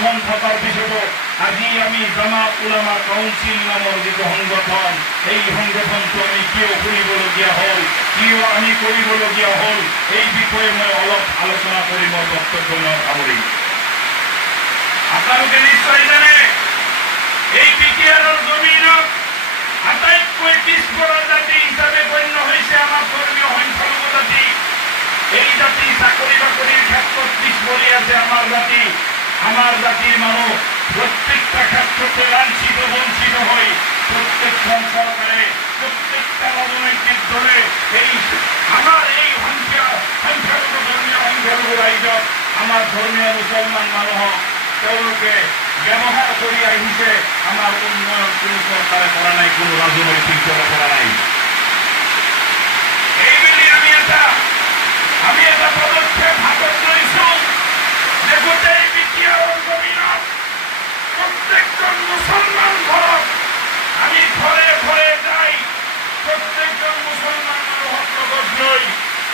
সংগঠন থাকাৰ বিষয়ে আজি আমি জামাত উলামা কাউন্সিল নামৰ যিটো সংগঠন এই সংগঠনটো আমি কিয় কৰিবলগীয়া হ'ল কিয় আমি কৰিবলগীয়া হ'ল এই বিষয়ে মই অলপ আলোচনা কৰি মোৰ বক্তব্য সামৰিম। আপোনালোকে নিশ্চয় জানে এই বিটিআৰৰ জমিনত আটাইতকৈ পিছপৰা জাতি হিচাপে গণ্য হৈছে আমাৰ ধৰ্মীয় সংখ্যালঘু জাতি। এই জাতি চাকৰি বাকৰিৰ ক্ষেত্ৰত পিছপৰি আছে। আমাৰ জাতিৰ মানুহ প্ৰত্যেকটা ক্ষেত্ৰতে লাঞ্ছিত বঞ্চিত হৈ প্ৰত্যেকখন চৰকাৰে প্ৰত্যেকটা ৰাজনৈতিক দলে আমাৰ এই সংখ্যালঘু ধৰ্মীয় সংখ্যালঘু ৰাইজক আমাৰ ধৰ্মীয় মুছলমান মানুহক তেওঁলোকে ব্যৱহাৰ কৰি আহিছে। আমাৰ উন্নয়ন কোনো চৰকাৰে কৰা নাই, কোনো ৰাজনৈতিক দলে কৰা নাই। এইবেলি আমি এটা পদক্ষেপ হাতত লৈছো যে গোটেই বিটিআৰৰ জমিনত প্ৰত্যেকজন মুছলমান ঘৰত আমি ঘৰে ঘৰে যাই প্ৰত্যেকজন মুছলমান মানুহক লগত লৈ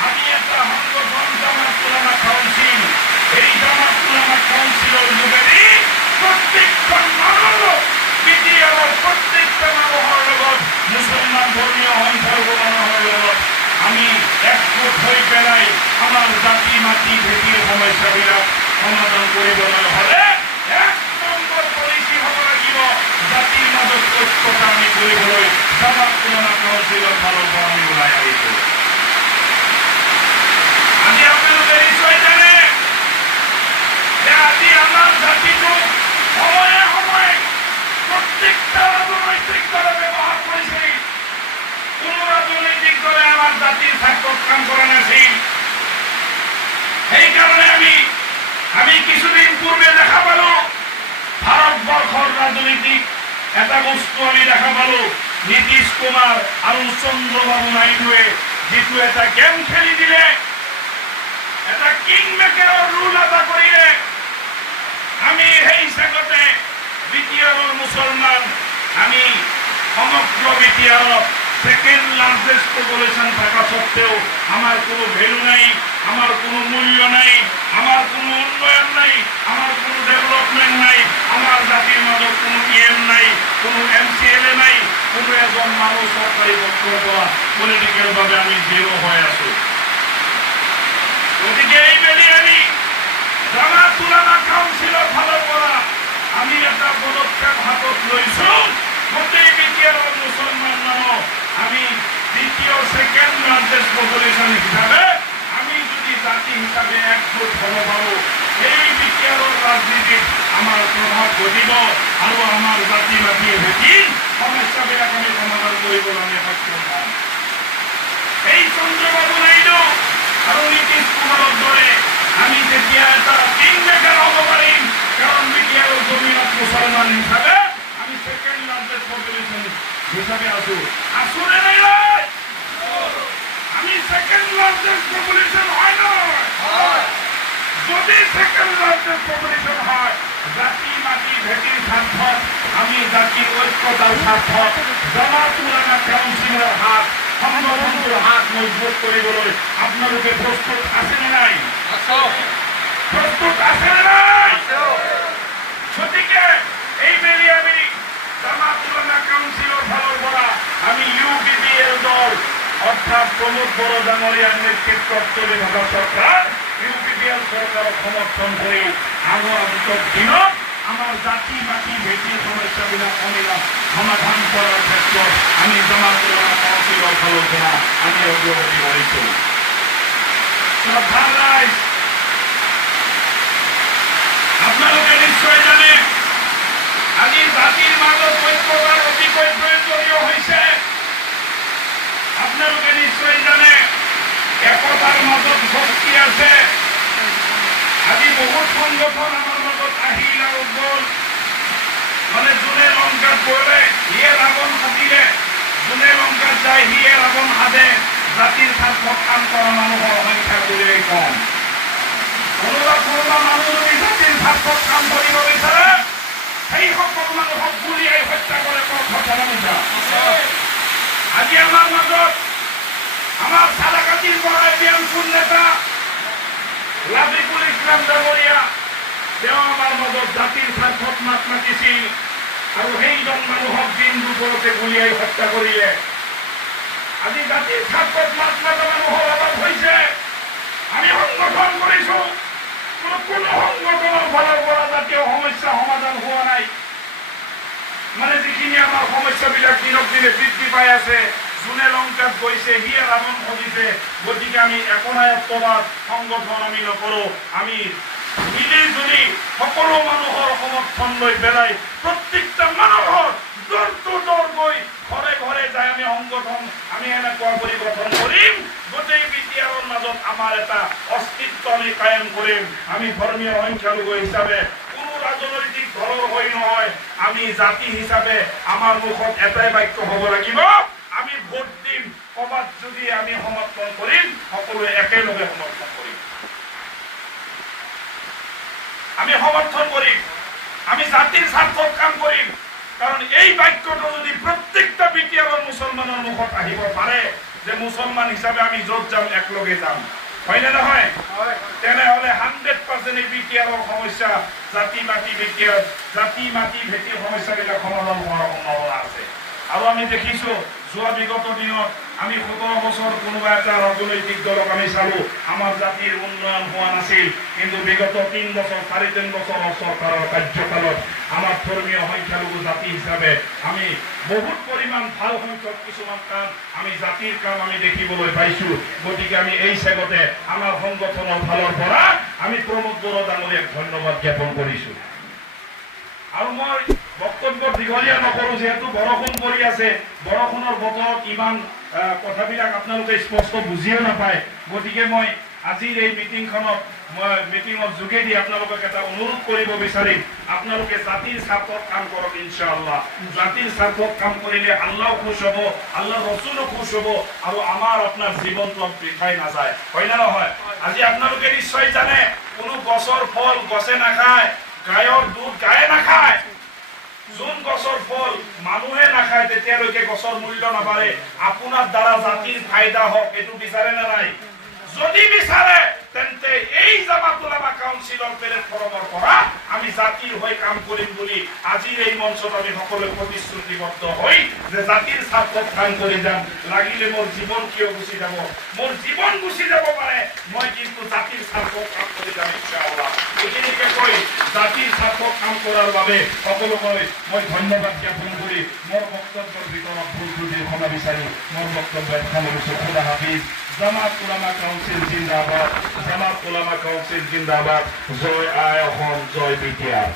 আমি এটা সংগঠন জামাত উলামা কাউন্সিল, এই জামাত উলামা কাউন্সিলৰ যোগেদি প্ৰত্যেকজন মানুহক বিটিআৰৰ প্ৰত্যেকটা মানুহৰ লগত মুছলমান ধৰ্মীয় সংখ্যালঘু মানুহৰ লগত আমি একগোট হৈ পেলাই আমাৰ জাতি মাটি ভেটিৰ সমস্যাবিলাক সমাধান কৰিবলৈ হ'লে এক নম্বৰ পলিচি হ'ব লাগিব। জাতিৰ মাজত ঐক্যতা আমি কৰিবলৈ জামাত উলামা কাউন্সিলৰ ফালৰ পৰা আমি ওলাই আহিছো। আজি আপোনালোকে নিশ্চয় জানে যে আজি আমাৰ জাতিটো সময়ে সময়ে প্ৰত্যেকটা ৰাজনৈতিক দলে ব্যৱহাৰ কৰিছিল। কোনো ৰাজনৈতিক দলে আমাৰ জাতিৰ স্বাৰ্থত কাম কৰা নাছিল। সেইকাৰণে আমি কিছুদিন পূৰ্বে দেখা পালো ভাৰতবৰ্ষৰ ৰাজনীতিক এটা বস্তু আমি দেখা পালো নীতিশ কুমাৰ আৰু চন্দ্ৰবাবু নাইডুৱে যিটো এটা গেম খেলি দিলে, এটা কিং মেকাৰৰ ৰুল এটা কৰিলে। আমি সেই হিচাপতে বিটিআৰৰ মুছলমান আমি সমগ্ৰ বিটিআৰত সেকেন্ড লার্জেস্ট পপুলেশন থাকা সত্ত্বেও আমার কোনো ভ্যালু নাই, আমার কোনো মূল্য নাই, আমার কোনো উন্নয়ন নাই, আমার কোনো ডেভেলপমেন্ট নাই, আমার জাতির মাজত কোনো ইএম নাই, কোনো এমসিএলএ নাই, কোনো এজন মানুষ সরকারি পক্ষৰ পৰা পলিটিক্যাল ভাবে আমি জিৰো হয়ে আছো। গতিকে এইবেলি আমি জামাত উলামা কাউন্সিলৰ ফালৰ পৰা আমি এটা পদক্ষেপ হাতত লৈছো। গোটেই বিটিআৰৰ মুছলমান মানুহ আমি দ্বিতীয় সেকেন্ড লাৰ্জেস্ট পপুলেশন হিসাবে আমি যদি জাতি হিসাবে একগোট হব পাৰো এই বিটিআৰৰ ৰাজনীতিত আমাৰ প্ৰভাৱ ঘটিব আৰু আমাৰ জাতি মাটি ভেটিৰ সমস্যাবিলাক আমি সমাধান কৰিবলৈ আমি সক্ষম হ'ম। এই চন্দ্ৰবাবু নাইডু আৰু নীতিশ কুমাৰৰ দৰে আমি তেতিয়া এটা কিং মেকাৰ হ'ব পাৰিম, কাৰণ বিটিআৰৰ জমিনত মুছলমান হিসাবে আমি সেকেন্ড লার্জেস্ট পপুলেশন হিসাবে আসু নে নাই? আমি সেকেন্ড লার্জেস্ট পপুলেশন হয় নয়। যদি সেকেন্ড লার্জেস্ট পপুলেশন হয় জাতি মাটি ভেটির স্বার্থত আমি জাতির ঐক্যতার স্বার্থত জামাত উলামা কাউন্সিলৰ হাত সংগঠনটোৰ হাত মজবুত কৰিবলৈ আপোনালোকে প্ৰস্তুত আছে নে নাই? প্ৰস্তুত আছে নে নাই? গতিকে এইবেলি আমি জামাত উলামা কাউন্সিলৰ ফালৰ পৰা আমি ইউপিপিএল দল অর্থাৎ প্রমোদ বড় ডাঙরিয়ার নেতৃত্বত চলি থকা সরকার ইউপিপিএল সরকারক সমর্থন করে আগত দিনত আমার জাতি মাটি ভেটির সমস্যাবিলাক সমাধান করার ক্ষেত্ৰত আমি জামাত উলামা কাউন্সিলৰ ফালৰ পৰা আমি অগ্ৰগতি কৰিছো। শ্ৰদ্ধাৰ ৰাইজ, আপোনালোকে নিশ্চয় জানে আজি জাতিৰ মাজত ঐক্যতাৰ অতিকৈ প্ৰয়োজনীয় হৈছে। আপোনালোকে নিশ্চয় জানে একতাৰ মাজত শক্তি আছে। আজি বহুত সংগঠন আমাৰ মাজত আহিল আৰু গ'ল। মানে যোনে লংকাত গ'লে সিয়ে ৰাৱণ সাজিলে, যোনে লংকাত যায় সিয়ে ৰাৱণ সাজে। জাতিৰ স্বাৰ্থত কাম কৰা মানুহৰ সংখ্যা খুবেই কম। কোনোবা মানুহ যদি জাতিৰ স্বাৰ্থত কাম কৰিব বিচাৰে সেই সকল মানুহক গুলিয়াই হত্যা কৰে। ঘটনা মিছা। আজি আমাৰ মাজত আমাৰ সাদাকাটিৰ পড়ায় বিএনপিৰ নেতা লাফিকুল ইসলাম ডাঙৰিয়া তেওঁ আমাৰ মাজত জাতিৰ স্বাৰ্থত মাত মাতিছিল আৰু সেইজন মানুহক দিন দুপৰতে গুলিয়াই হত্যা কৰিলে। আজি জাতিৰ স্বাৰ্থত মাত মাতা মানুহৰ অভাৱ হৈছে। আমি সংগঠন কৰিছো, কোনো সংগঠনৰ ফালৰ পৰা জাতীয় সমস্যা সমাধান হোৱা নাই। মানে যিখিনি আমাৰ সমস্যাবিলাক দিনক দিনে বৃদ্ধি পাই আছে, যোনে লংকাত গৈছে সিয়ে ৰাৱণ সজিছে। গতিকে আমি একনায়কবাদ সংগঠন আমি নকৰো, আমি মিলি জুলি সকলো মানুহৰ সমৰ্থন লৈ পেলাই প্ৰত্যেকটা মানুহৰ দৰ টু দৰ গৈ ঘৰে ঘৰে যাই আমি সংগঠন আমি এনেকুৱা কৰি গঠন কৰিম, গোটেই বিটিআৰৰ মাজত আমাৰ এটা অস্তিত্ব আমি কায়েম কৰিম। আমি ধৰ্মীয় সংখ্যালঘু হিচাপে কোনো ৰাজনৈতিক দলৰ হৈ নহয়, আমি জাতি হিচাপে আমাৰ মুখত এটাই বাক্য হ'ব লাগিব, আমি ভোট দিম, ক'ৰবাত যদি আমি সমৰ্থন কৰিম সকলোৱে একেলগে সমৰ্থন কৰিম। আমি সমৰ্থন কৰিম, আমি জাতিৰ স্বাৰ্থত কাম কৰিম। কাৰণ এই বাক্যটো যদি প্ৰত্যেকটা বিটিআৰৰ মুছলমানৰ মুখত আহিব পাৰে যে মুছলমান হিচাপে আমি য'ত যাম একলগে যাম, হয়নে নহয়? তেনেহ'লে 100% এই বিটিআৰৰ সমস্যা জাতি মাটি ভেটিৰ সমস্যাবিলাক সমাধান হোৱাৰ সম্ভাৱনা আছে। আৰু আমি দেখিছো যোৱা বিগত দিনত আমি 17 বছৰ কোনোবা এটা ৰাজনৈতিক দলক আমি চালো আমাৰ জাতিৰ উন্নয়ন হোৱা নাছিল, কিন্তু বিগত 3 বছৰ 3.5 বছৰৰ চৰকাৰৰ কাৰ্যকালত আমাৰ ধৰ্মীয় সংখ্যালঘু জাতি হিচাপে আমি বহুত পৰিমাণ ভাল সংখ্যক কিছুমান কাম আমি জাতিৰ কাম আমি দেখিবলৈ পাইছো। গতিকে আমি এই চেগতে আমাৰ সংগঠনৰ ফালৰ পৰা আমি প্ৰমোদ বড়ো ডাঙৰীয়াক ধন্যবাদ জ্ঞাপন কৰিছো। আৰু মই বক্তব্য দীঘলীয়া নকৰো, যিহেতু বৰষুণ পৰি আছে, বৰষুণৰ বতৰত ইমান কথাবিলাক আপোনালোকে স্পষ্ট বুজিও নাপায়। গতিকে মই আজিৰ এই মিটিঙৰ যোগেদি আপোনালোকক এটা অনুৰোধ কৰিব বিচাৰিম, আপোনালোকে জাতিৰ স্বাৰ্থত কাম কৰক। ইনশাআল্লাহ জাতিৰ স্বাৰ্থত কাম কৰিলে আল্লাহ খুশ হ'ব, আল্লাহ ৰসুলো খুশ হ'ব, আৰু আমাৰ আপোনাৰ জীৱনটো বৃথাই নাযায়, হয় নে নহয়? আজি আপোনালোকে নিশ্চয় জানে কোনো গছৰ ফল গছে নাখায়, গায়ৰ দুধ গায়ে নাখায়। যোন গছৰ ফল মানুহে নাখায় তেতিয়ালৈকে গছৰ মূল্য নাবাঢ়ে। আপোনাৰ দ্বাৰা জাতিৰ ফায়দা হওক এইটো বিচাৰে নে নাই? যদি বিচাৰে তেন্তে এই জামাত উলামা কাউন্সিলৰ প্লেটফৰ্মৰ পৰা আমি জাতিৰ হৈ কাম কৰিম বুলি আজিৰ এই মঞ্চত আমি সকলোৱে প্ৰতিশ্ৰুতিবদ্ধ হৈ যে জাতিৰ স্বাৰ্থত কাম কৰি যাম। লাগিলে মোৰ জীৱন কিয় গুচি যাব, মোৰ জীৱন গুচি যাব পাৰে, মই কিন্তু জাতিৰ স্বাৰ্থত কাম কৰি যাম ইনশাআল্লাহ। এইখিনিকে কৈ জাতিৰ স্বাৰ্থত কাম কৰাৰ বাবে সকলোকে মই ধন্যবাদ জ্ঞাপন কৰি মোৰ বক্তব্যৰ ভিতৰত ভুল ত্ৰুটিৰ ক্ষমা বিচাৰি মোৰ বক্তব্য সামৰিছো। খুদা হাফিজ। জামাত উলামা কাউন্সিল জিন্দাবাদ, জামাত উলামা কাউন্সিল জিন্দাবাদ। জয় আই অসম, জয় বিটিআৰ।